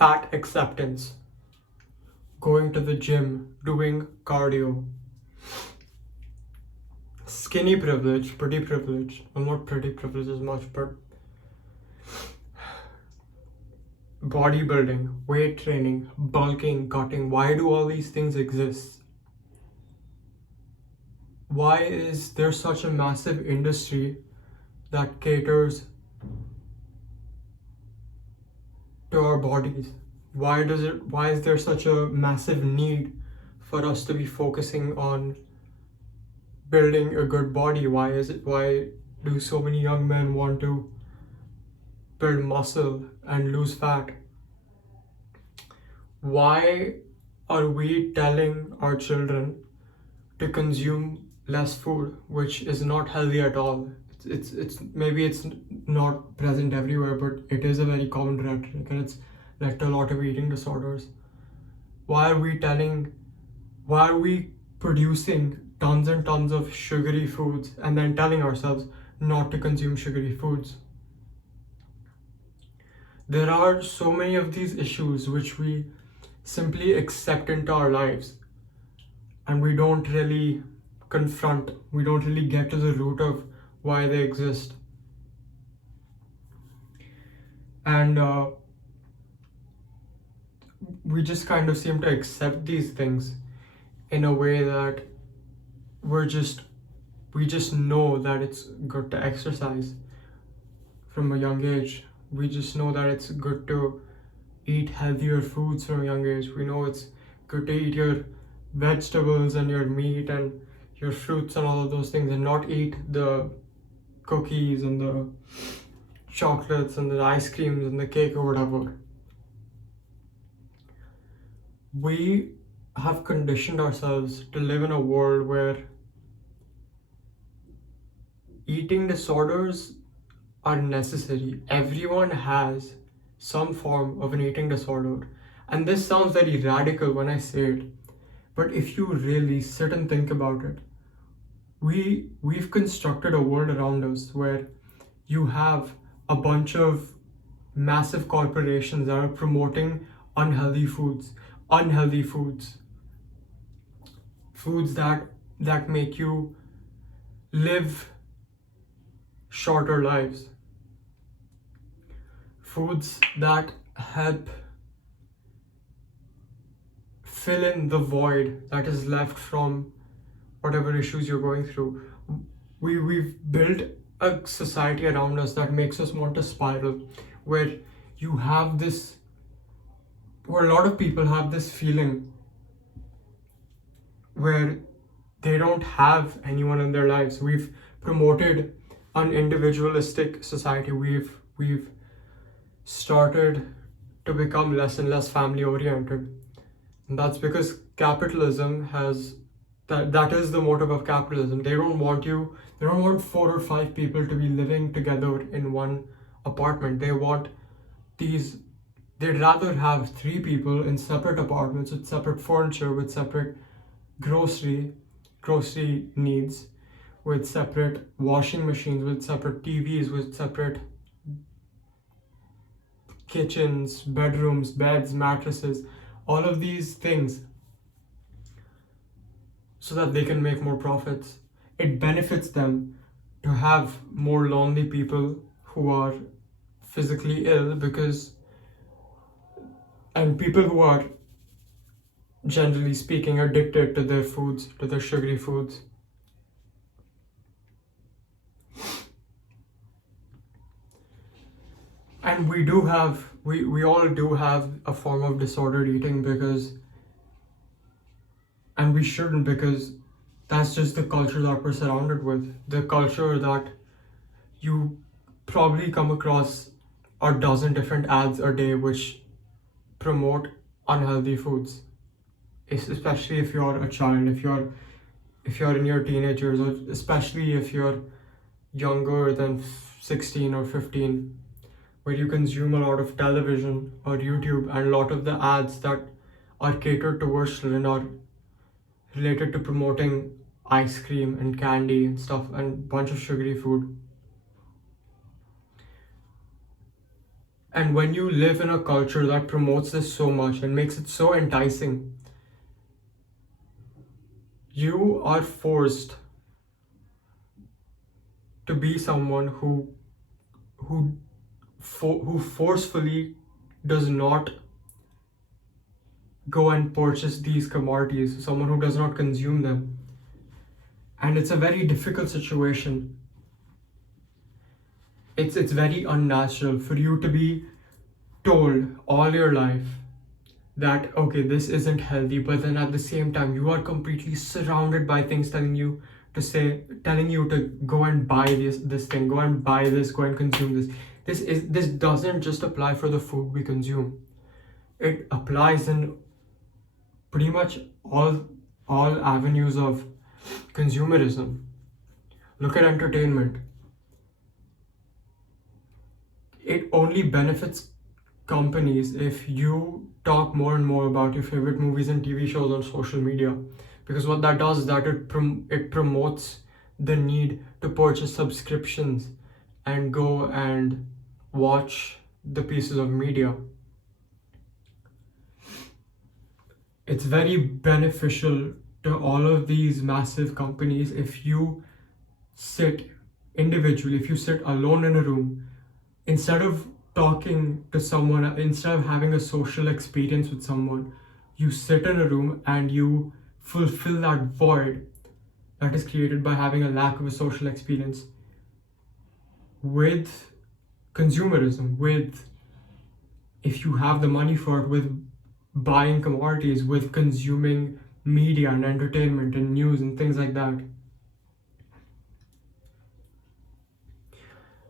fat acceptance, going to the gym, doing cardio, skinny privilege, pretty privilege. Well, not pretty privilege as much, but bodybuilding, weight training, bulking, cutting. Why do all these things exist? Why is there such a massive industry that caters to our bodies? Why is there such a massive need for us to be focusing on building a good body? Why do so many young men want to build muscle and lose fat? Why are we telling our children to consume less food, which is not healthy at all? It's maybe it's not present everywhere, but it is a very common rhetoric, and it's led to a lot of eating disorders. Why are we producing tons and tons of sugary foods and then telling ourselves not to consume sugary foods? There are so many of these issues which we simply accept into our lives, and we don't really confront, we don't really get to the root of why they exist. And we just kind of seem to accept these things in a way that we just know that it's good to exercise from a young age. We just know that it's good to eat healthier foods from a young age. We know it's good to eat your vegetables and your meat and your fruits and all of those things, and not eat the cookies and the chocolates and the ice creams and the cake or whatever. We have conditioned ourselves to live in a world where eating disorders are necessary. Everyone has some form of an eating disorder. And this sounds very radical when I say it, but if you really sit and think about it, we've constructed a world around us where you have a bunch of massive corporations that are promoting unhealthy foods, foods that make you live shorter lives, foods that help fill in the void that is left from whatever issues you're going through. We've built a society around us that makes us want to spiral, where you have this, where a lot of people have this feeling where they don't have anyone in their lives. We've promoted an individualistic society. We've started to become less and less family oriented. And that's because capitalism has that is the motive of capitalism. They don't want 4 or 5 people to be living together in one apartment. They'd rather have 3 people in separate apartments with separate furniture, with separate grocery needs, with separate washing machines, with separate TVs, with separate kitchens, bedrooms, beds, mattresses, all of these things, so that they can make more profits. It benefits them to have more lonely people who are physically ill, and people who are, generally speaking, addicted to their foods, to their sugary foods. And we all do have a form of disordered eating, and we shouldn't, because that's just the culture that we're surrounded with. The culture that you probably come across a dozen different ads a day which promote unhealthy foods, especially if you're a child, if you're in your teenage years, or especially if you're younger than 16 or 15, where you consume a lot of television or YouTube, and a lot of the ads that are catered towards children are related to promoting ice cream and candy and stuff, and a bunch of sugary food. And when you live in a culture that promotes this so much and makes it so enticing, you are forced to be someone who who forcefully does not go and purchase these commodities, someone who does not consume them. And it's a very difficult situation. It's very unnatural for you to be told all your life that okay, this isn't healthy, but then at the same time you are completely surrounded by things telling you to go and buy this thing, go and buy this, go and consume this. This doesn't just apply for the food we consume. It applies in pretty much all avenues of consumerism. Look at entertainment. It only benefits companies if you talk more and more about your favorite movies and TV shows on social media, because what that does is that it promotes the need to purchase subscriptions and go and watch the pieces of media. It's very beneficial to all of these massive companies if you sit individually, if you sit alone in a room, instead of talking to someone, instead of having a social experience with someone, you sit in a room and you fulfill that void that is created by having a lack of a social experience with consumerism, with, if you have the money for it, with buying commodities, with consuming media and entertainment and news and things like that.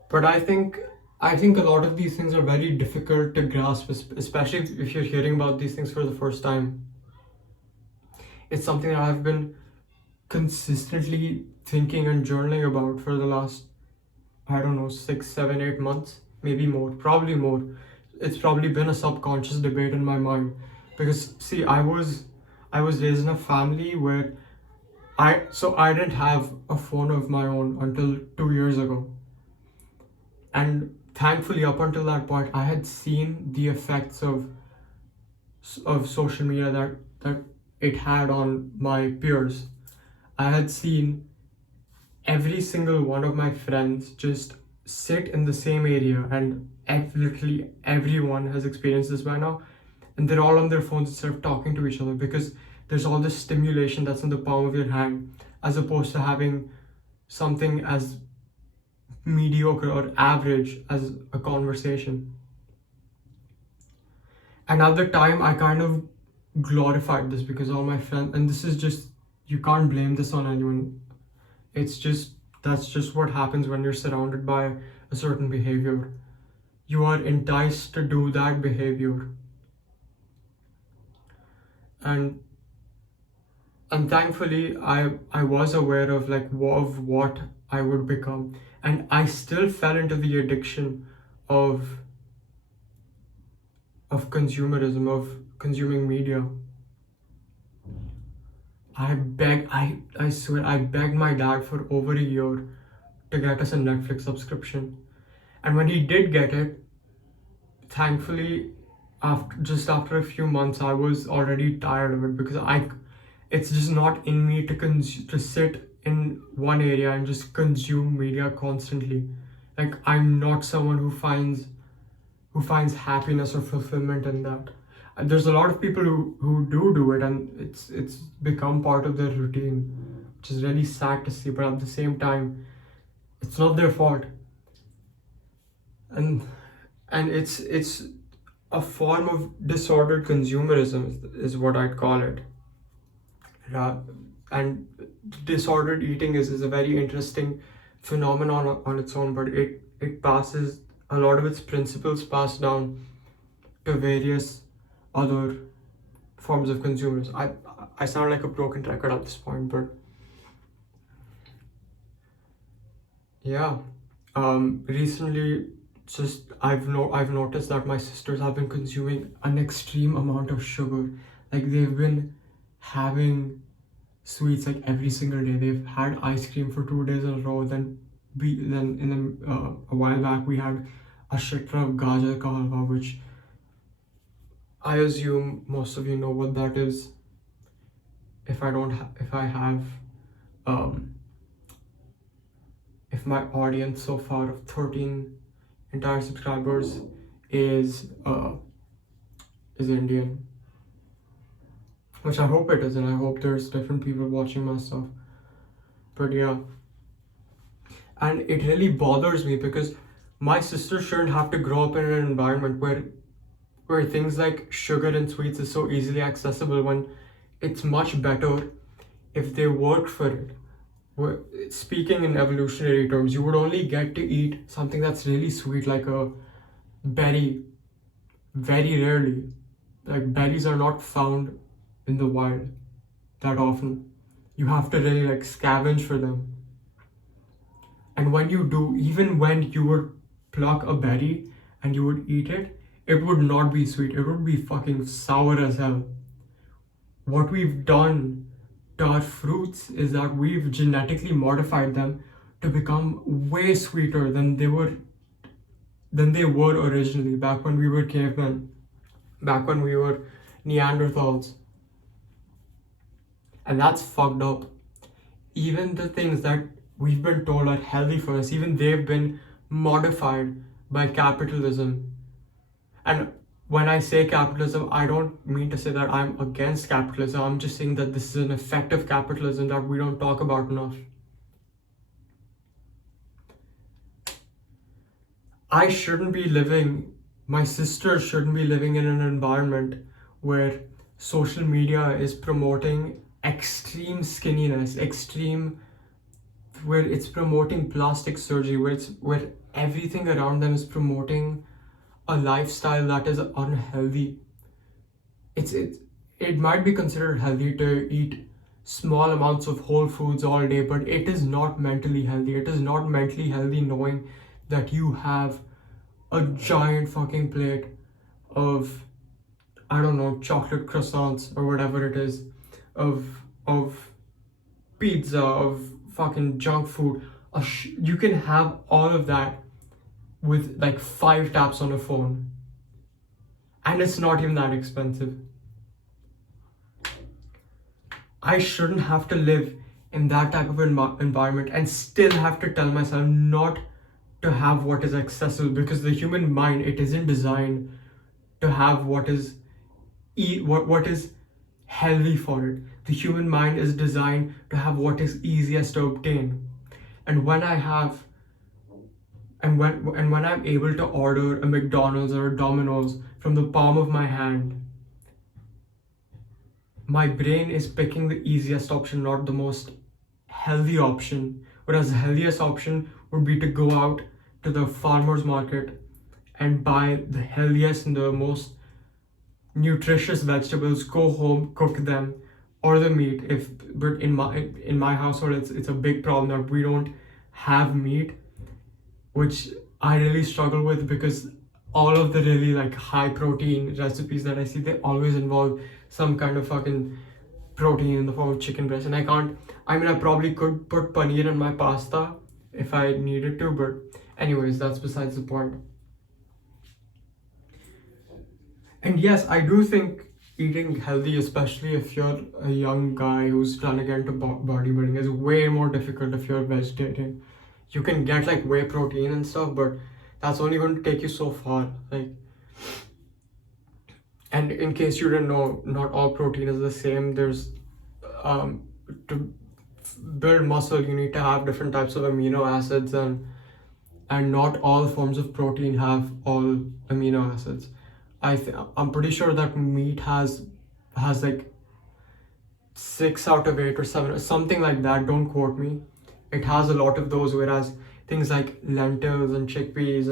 But I think a lot of these things are very difficult to grasp, especially if you're hearing about these things for the first time. It's something that I've been consistently thinking and journaling about for the last, I don't know, 6, 7, 8 months, maybe more, probably more. It's probably been a subconscious debate in my mind, because see, I was raised in a family where I didn't have a phone of my own until 2 years ago. And thankfully, up until that point, I had seen the effects of social media that it had on my peers. I had seen every single one of my friends just sit in the same area, and literally everyone has experienced this by now, and they're all on their phones instead of talking to each other, because there's all this stimulation that's in the palm of your hand, as opposed to having something as mediocre or average as a conversation. And at the time, I kind of glorified this, because all my friends, and this is just, you can't blame this on anyone. It's just, that's just what happens when you're surrounded by a certain behavior. You are enticed to do that behavior. And thankfully, I was aware of of what I would become, and I still fell into the addiction of consumerism, of consuming media. I swear, I begged my dad for over a year to get us a Netflix subscription. And when he did get it, thankfully, after a few months, I was already tired of it, because it's just not in me to sit in one area and just consume media constantly. Like, I'm not someone who finds happiness or fulfillment in that. And there's a lot of people who do it, and it's become part of their routine, which is really sad to see. But at the same time, it's not their fault. And it's a form of disordered consumerism is what I'd call it. And disordered eating is a very interesting phenomenon on its own, but it passes, a lot of its principles pass down to various other forms of consumers. I sound like a broken record at this point, but yeah. Recently, just I've noticed that my sisters have been consuming an extreme amount of sugar. Like, they've been having sweets like every single day. They've had ice cream for 2 days in a row. Then a while back we had a shit ton of gajar ka halwa, which I assume most of you know what that is. If I don't, if I have, um, if my audience so far of 13 entire subscribers is uh is Indian, which I hope it is, and I hope there's different people watching my stuff. But yeah, and it really bothers me because my sister shouldn't have to grow up in an environment where things like sugar and sweets is so easily accessible, when it's much better if they work for it. Speaking in evolutionary terms, you would only get to eat something that's really sweet, like a berry, very rarely. Like berries are not found in the wild that often. You have to really like scavenge for them. And when you do, even when you would pluck a berry and you would eat it, it would not be sweet. It would be fucking sour as hell. What we've done to our fruits is that we've genetically modified them to become way sweeter than they were originally, back when we were cavemen, back when we were Neanderthals. And that's fucked up. Even the things that we've been told are healthy for us, even they've been modified by capitalism. And when I say capitalism, I don't mean to say that I'm against capitalism. I'm just saying that this is an effective capitalism that we don't talk about enough. I shouldn't be living, my sister shouldn't be living in an environment where social media is promoting extreme skinniness, where it's promoting plastic surgery, where everything around them is promoting a lifestyle that is unhealthy. It might be considered healthy to eat small amounts of whole foods all day, but it is not mentally healthy. It is not mentally healthy knowing that you have a giant fucking plate of, I don't know, chocolate croissants or whatever it is, of pizza, of fucking junk food. You can have all of that with like 5 taps on a phone, and it's not even that expensive. I shouldn't have to live in that type of environment and still have to tell myself not to have what is accessible, because the human mind, it isn't designed to have what is what is healthy for it. The human mind is designed to have what is easiest to obtain. And when I have and when I'm able to order a McDonald's or a Domino's from the palm of my hand, my brain is picking the easiest option, not the most healthy option. Whereas the healthiest option would be to go out to the farmer's market and buy the healthiest and the most nutritious vegetables, go home, cook them, or the meat. But in my household, it's a big problem that we don't have meat, which I really struggle with, because all of the really like high protein recipes that I see, they always involve some kind of fucking protein in the form of chicken breast. And I mean, I probably could put paneer in my pasta if I needed to, but anyways, that's besides the point. And yes, I do think eating healthy, especially if you're a young guy who's trying to get into bodybuilding, is way more difficult if you're vegetarian. You can get like whey protein and stuff, but that's only going to take you so far. Like, and in case you didn't know, not all protein is the same. There's to build muscle, you need to have different types of amino acids, and not all forms of protein have all amino acids. I'm pretty sure that meat has like 6 out of 8 or 7 or something like that. Don't quote me. It has a lot of those, whereas things like lentils and chickpeas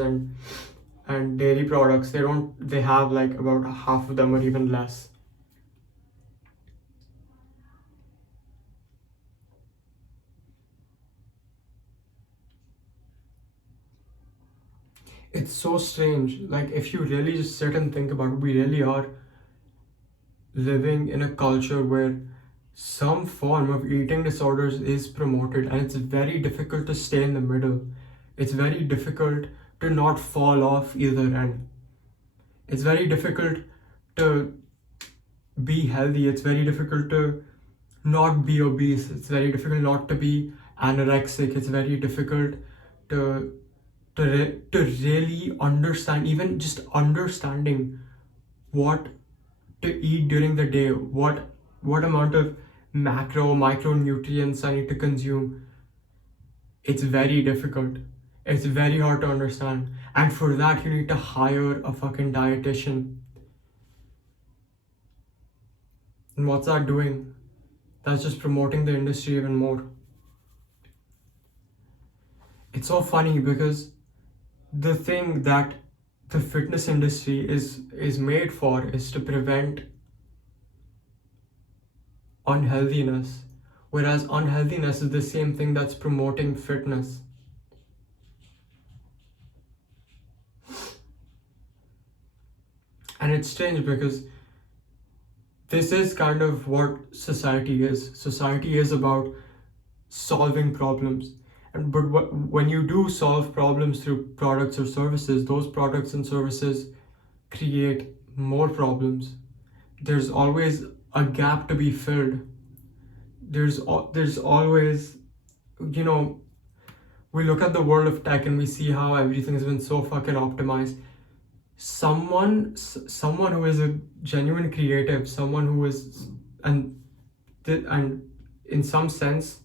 and dairy products, they have like about half of them or even less. It's so strange. Like, if you really just sit and think about it, we really are living in a culture where some form of eating disorders is promoted, and it's very difficult to stay in the middle. It's very difficult to not fall off either end. It's very difficult to be healthy. It's very difficult to not be obese. It's very difficult not to be anorexic. It's very difficult to to really understand, even just understanding what to eat during the day, what amount of micronutrients I need to consume. It's very difficult. It's very hard to understand. And for that you need to hire a fucking dietitian. And what's that doing? That's just promoting the industry even more. It's so funny because the thing that the fitness industry is made for is to prevent unhealthiness, whereas unhealthiness is the same thing that's promoting fitness. And it's strange because this is kind of what society is. Society is about solving problems. And but when you do solve problems through products or services, those products and services create more problems. There's always a gap to be filled. There's always, you know, we look at the world of tech and we see how everything's been so fucking optimized. Someone who is a genuine creative, someone who is and in some sense,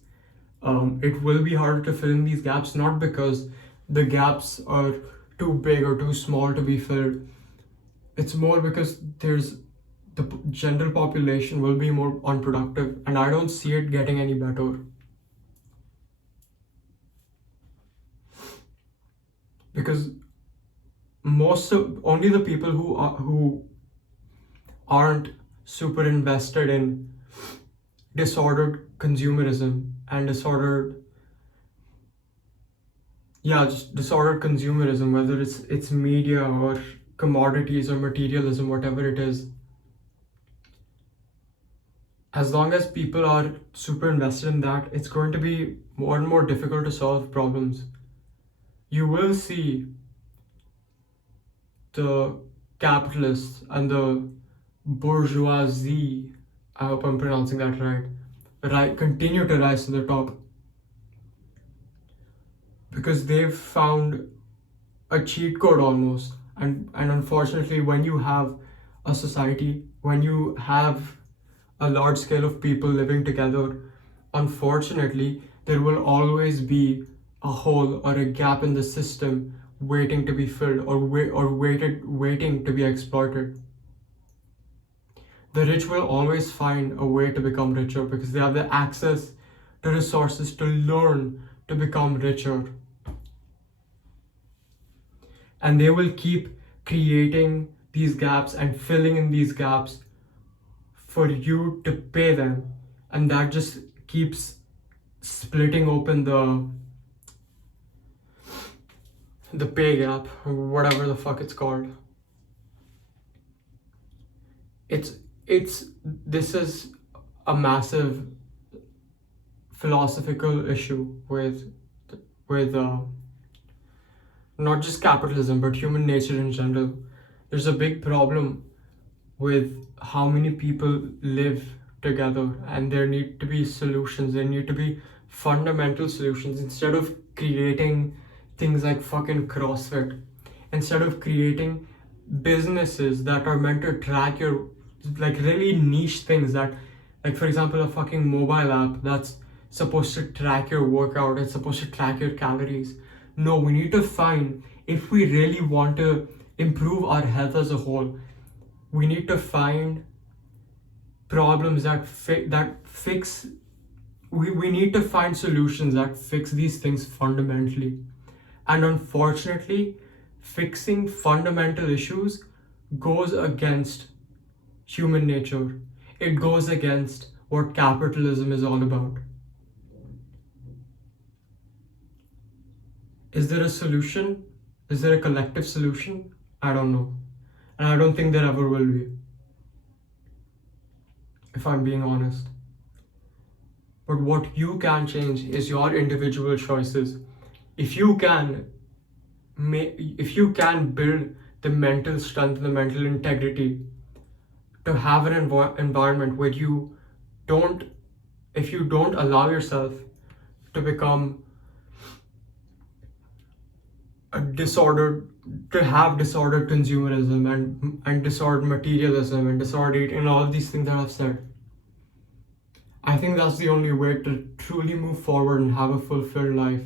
it will be harder to fill in these gaps, not because the gaps are too big or too small to be filled. It's more because the general population will be more unproductive, and I don't see it getting any better. Because only the people who aren't super invested in disordered consumerism and disordered consumerism, whether it's media or commodities or materialism, whatever it is. As long as people are super invested in that, it's going to be more and more difficult to solve problems. You will see the capitalists and the bourgeoisie, I hope I'm pronouncing that right, continue to rise to the top because they've found a cheat code almost. And unfortunately, when you have a society, when you have a large scale of people living together, unfortunately, there will always be a hole or a gap in the system waiting to be filled or waiting to be exploited. The rich will always find a way to become richer because they have the access to resources to learn to become richer. And they will keep creating these gaps and filling in these gaps for you to pay them, and that just keeps splitting open the pay gap, or whatever the fuck it's called. This is a massive philosophical issue with not just capitalism but human nature in general. There's a big problem with how many people live together, and there need to be solutions. There need to be fundamental solutions. Instead of creating things like fucking CrossFit, instead of creating businesses that are meant to track your, like, really niche things that, like, for example, a fucking mobile app that's supposed to track your workout, it's supposed to track your calories. No, we need to find, if we really want to improve our health as a whole, we need to find problems we need to find solutions that fix these things fundamentally. And unfortunately, fixing fundamental issues goes against human nature. It goes against what capitalism is all about. Is there a solution? Is there a collective solution? I don't know. And I don't think there ever will be, if I'm being honest. But what you can change is your individual choices. If you can if you can build the mental strength, the mental integrity to have an environment where you don't, if you don't allow yourself to become a disordered, to have disordered consumerism and disordered materialism and disordered eating and all of these things that I've said, I think that's the only way to truly move forward and have a fulfilled life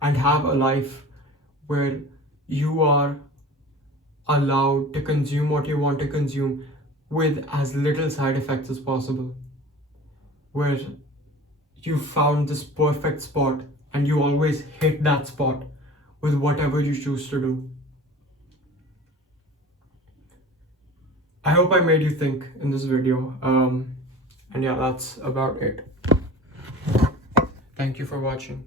and have a life where you are allowed to consume what you want to consume with as little side effects as possible, where you found this perfect spot and you always hit that spot with whatever you choose to do. I hope I made you think in this video. And yeah, that's about it. Thank you for watching.